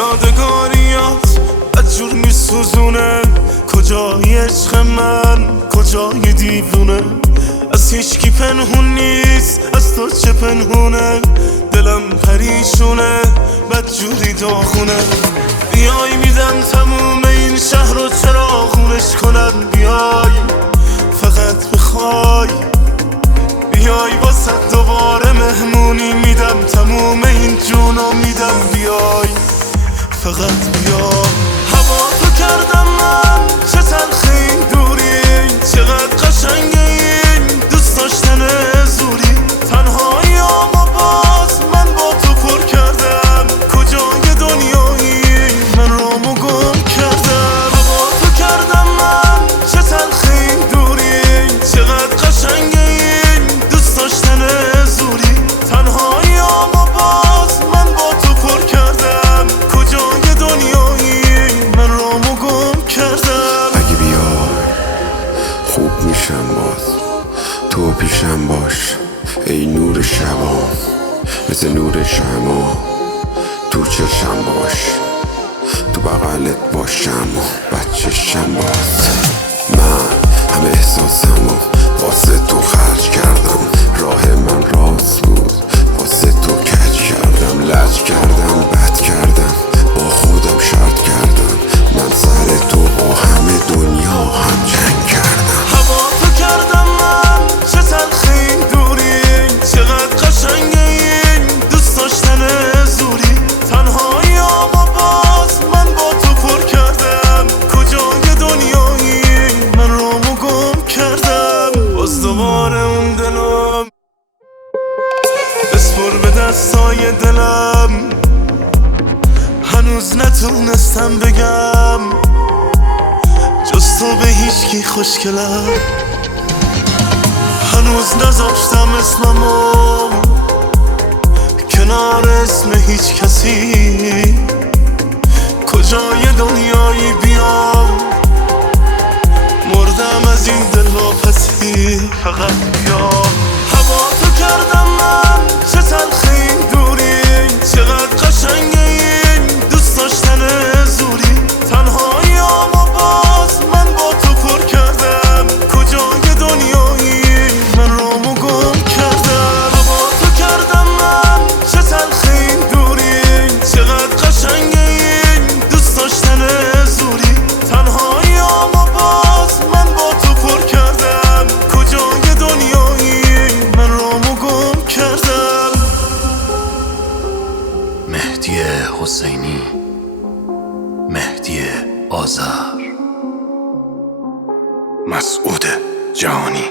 یادگاریات بدجور میسوزونه. کجای عشق من، کجای دیوونه؟ از هیچکی پنهون نیست، از تو چه پنهونه؟ دلم پریشونه، بدجوری داغونه. بیای میدم تموم این شهر رو چراغونش کنن. بیای فقط بخوای، بیای واسه دوباره مهمونی میدم. تموم این جونو میدم، بیای فقط بیای. هوا تو کردم من، چه تلخ این دوری، چقدر قشنگه این دوست داشتن زوری. تنهاییامو باز من با تو پر کردم. کجای دنیایی من رامو گم کردم. هوا تو کردم من، چه تلخ این دوری، چقدر قشنگه این دوست داشتن زوری. تنهاییامو باز من با تو پر کردم. کجای دنیایی من رامو گم کردم. اگه بیای خوب میشم باز، تو پیشم باش ای نور شبام. مثل نور شما تو چشم باش، تو بغلت باشم و بچشم باز. من همه احساسمو واسه تو خرج کردم. راه من راست بود، واسه تو کج کردم. لج کردم، بد کردم، با خودم شرط کردم. من سر تو با همه دنیا هم جنگ کردم. هوا تو کردم من، چه تلخ این دوری، چقدر قشنگه این دوست داشتن زوری. تنهاییامو باز من با تو پر کردم. کجای دنیایی من رامو گم کردم. باز دوباره اون دلم بسپر به دستای دلم. هنوز نتونستم بگم جز تو به هیچکی خوشگلم. هنوز نذاشتم اسممو کنار اسم هیچ کسی. کجای دنیایی بیام، مردم از این دلواپسی. فقط بیام. هوا تو کردم من، چه تلخ این دوری، چقدر قشنگه این دوست داشتن زوری. تنهاییامو باز من با تو پر کردم. کجای دنیایی من رامو گم کردم. هوا تو کردم من، چه تلخ این دوری، چقدر قشنگه این دوست داشتن زوری. تنهاییامو باز من با تو پر کردم. کجای دنیایی من رامو گم کردم. مهدی حسینی، مهدی آذر، مسعود جهانی.